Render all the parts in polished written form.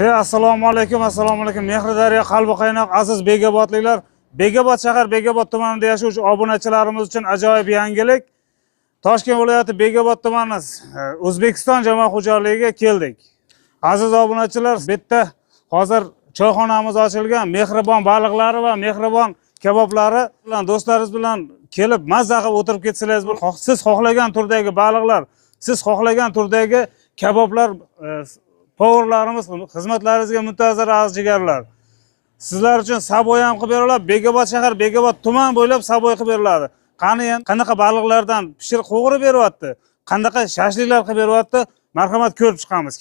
Assalomu alaykum. Mehri daryo, qalbi qaynoq aziz Begobodliklar. Begobod shahar, Begobod tumanida yashovchi obunachilarimiz uchun ajoyib yangilik. Toshkent viloyati Begobod tumani O'zbekiston jamoat xo'jaligiga keldik. Aziz obunachilar, bu yerda hozir choyxonamiz ochilgan. Mehribon baliqlari va mehribon kaboblari bilan do'stlaringiz bilan kelib mazza qilib o'tirib ketsangiz, siz xohlagan turdagi baliqlar, siz xohlagan turdagi kaboblar, povurlarimiz xizmatlaringizga muntazir aziz jigarlar. Sizlar uchun saboy ham qilib beriladi. Begobod shahar, Begobod tuman bo'ylab saboy qilib beriladi. Qani endi qanaqa baliqlardan pishirib qo'g'irib beryapti, qanaqa shashliklar qilib beryapti, marhamat ko'rib chiqamiz.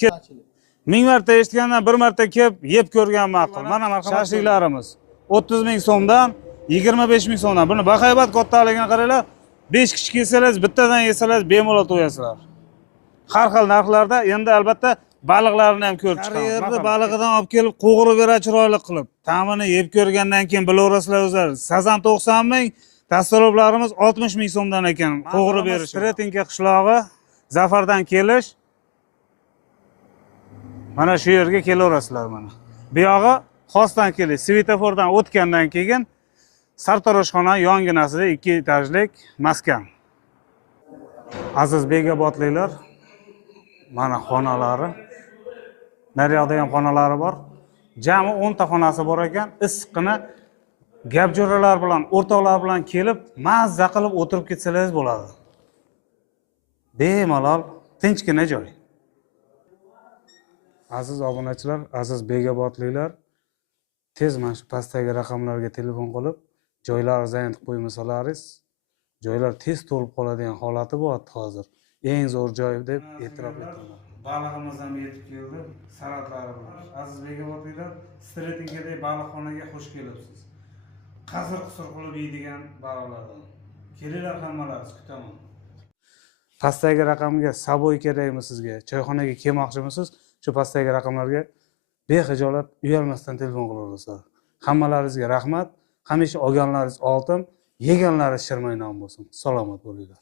1000 marta eshitgandan bir marta kelib yeb ko'rgan ma'qul. Mana marhamat shashliklarimiz 30 ming so'mdan 25 ming so'mdan. Buni bahaybat kattaligini qaranglar. 5 kishi kelsangiz, bittadan yesangiz bemalol to'yasizlar. Har xil narxlarda. Endi albatta baliqlarni ham ko'rib chiqamiz. Qayerda balig'idan olib kelib qo'g'irib beradi chiroyli qilib. Ta'mini yeb ko'rgandan keyin bilaverasizlar o'zlari. Sazan 90 ming, dastlablarimiz 60 ming so'mdan ekan qo'g'irib berish. Tretinka qishlog'i, Zafardan kelish. Mana shu yerga kelaverasizlar mana. Bu yog'i xosdan kelish, svetofordan o'tgandan keyin sartaroshxona yonginasida 2 etajlik maskan. Aziz Begobodliklar, mana xonalari. Naryoqda ham xonalari bor. Jami 10 ta xonasi bor ekan. Issiqqina gapjo'ralar bilan, o'rtoqlar bilan kelib, mazza qilib o'tirib ketsangiz bo'ladi. Bemalol, tinchgina joy. Aziz obunachilar, aziz Begobodliklar, tez mana shu pastdagi raqamlarga telefon qilib, joylaringizni aytib qo'ymasalaringiz, joylar tez to'lib qoladigan holati bor hozir. Eng zo'r joy deb e'tirof etaman. Balig'imiz ham yetib keldi, salatlari bilan. Aziz Begobodliklar, Stretingdagi baliqxonaga xush kelibsiz. Qasir-qusur qilib yeydigan baliqlardan. Kelinglar hammalaringiz, kutaman. Pastdagi raqamga saboy kerakmi sizga? Choyxonaga kelmoqchimisiz? Shu pastdagi raqamlarga bexijolat, uyalmasdan telefon qilaverasizlar. Hammalaringizga rahmat. Hamisha olganlaringiz oltin, yeganlaringiz shirmoy non bo'lsin. Salomat bo'linglar.